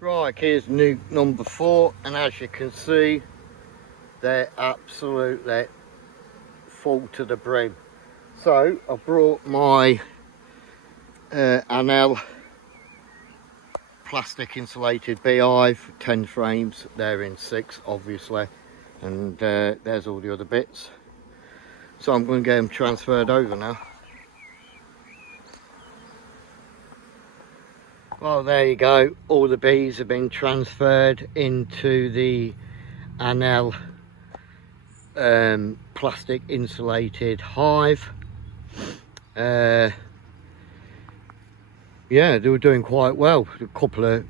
Right, here's nuke number 4, and as you can see, they're absolutely full to the brim. So I brought my Anel plastic insulated beehive, 10 frames. They're in 6 obviously, and there's all the other bits. So I'm going to get them transferred over now. Well, there you go, all the bees have been transferred into the Anel plastic insulated hive. Yeah, they were doing quite well. A couple of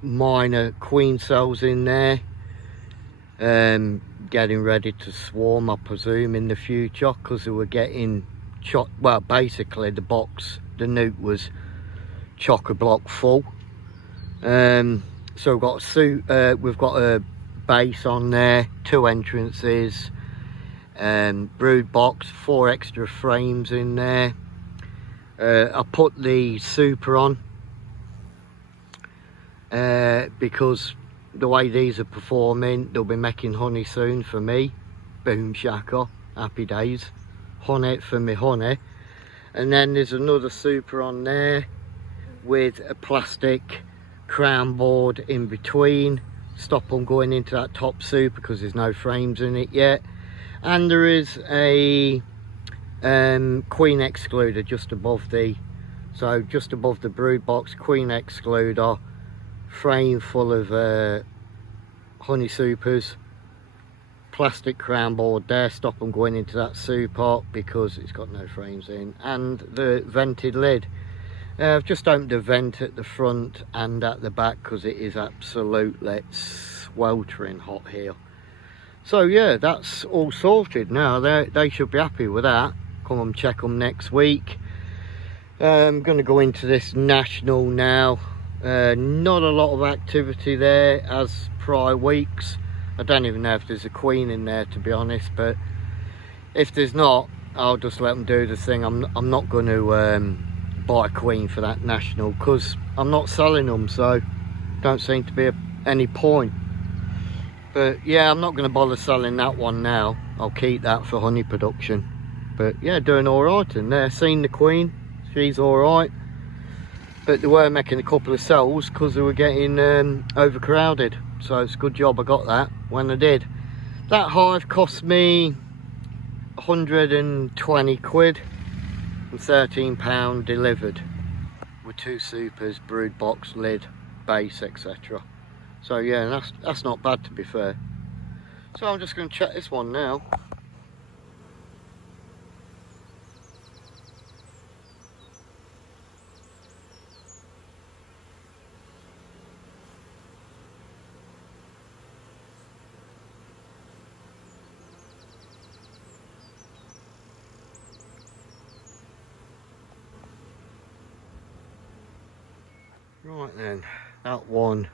minor queen cells in there, getting ready to swarm, I presume, in the future, because they were getting shot. Well, basically the box, the nuke was chock-a-block full. So we've got a base on there, 2 entrances, brood box, 4 extra frames in there. I put the super on because the way these are performing, they'll be making honey soon for me. Boom shaka, happy days. Honey for me honey. And then there's another super on there with a plastic crown board in between, stop them going into that top super because there's no frames in it yet. And there is a queen excluder just above the brood box, queen excluder, frame full of honey supers, plastic crown board there, stop them going into that super because it's got no frames in, and the vented lid. I've just opened a vent at the front and at the back because it is absolutely sweltering hot here. So yeah, that's all sorted now. They should be happy with that. Come and check them next week. I'm going to go into this national now. Not a lot of activity there as prior weeks. I don't even know if there's a queen in there, to be honest, but if there's not, I'll just let them do the thing. I'm not going to buy a queen for that national because I'm not selling them, so don't seem to be any point. But yeah, I'm not going to bother selling that one now. I'll keep that for honey production. But yeah, doing all right in there. Seen the queen, she's all right, but they were making a couple of cells because they were getting overcrowded, so it's a good job I got that when I did. That hive cost me 120 quid and £13 delivered with 2 supers, brood box, lid, base, etc. So yeah, that's not bad, to be fair. So I'm just going to check this one now. Right then, that one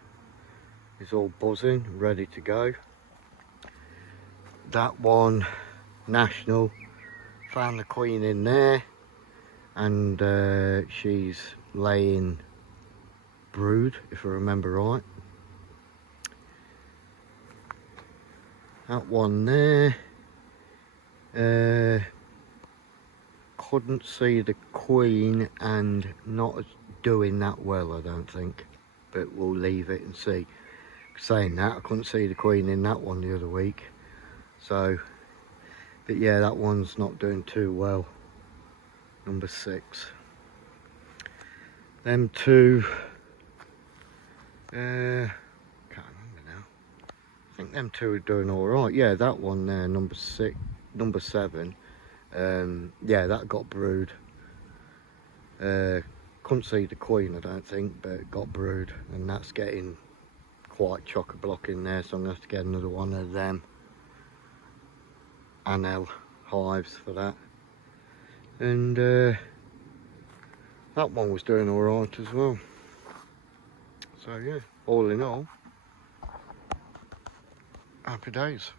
is all buzzing, ready to go. That one, national, found the queen in there, and she's laying brood, if I remember right. That one there, couldn't see the queen and not doing that well, I don't think, but we'll leave it and see. Saying that, I couldn't see the queen in that one the other week, so, but yeah, that one's not doing too well. Number 6. Them two, can't remember now. I think them two are doing all right. Yeah, that one there, number 7. Yeah, that got brood. Couldn't see the queen, I don't think, but it got brood, and that's getting quite chock-a-block in there, so I'm going to have to get another one of them Anel hives for that. And that one was doing all right as well. So yeah, all in all, happy days.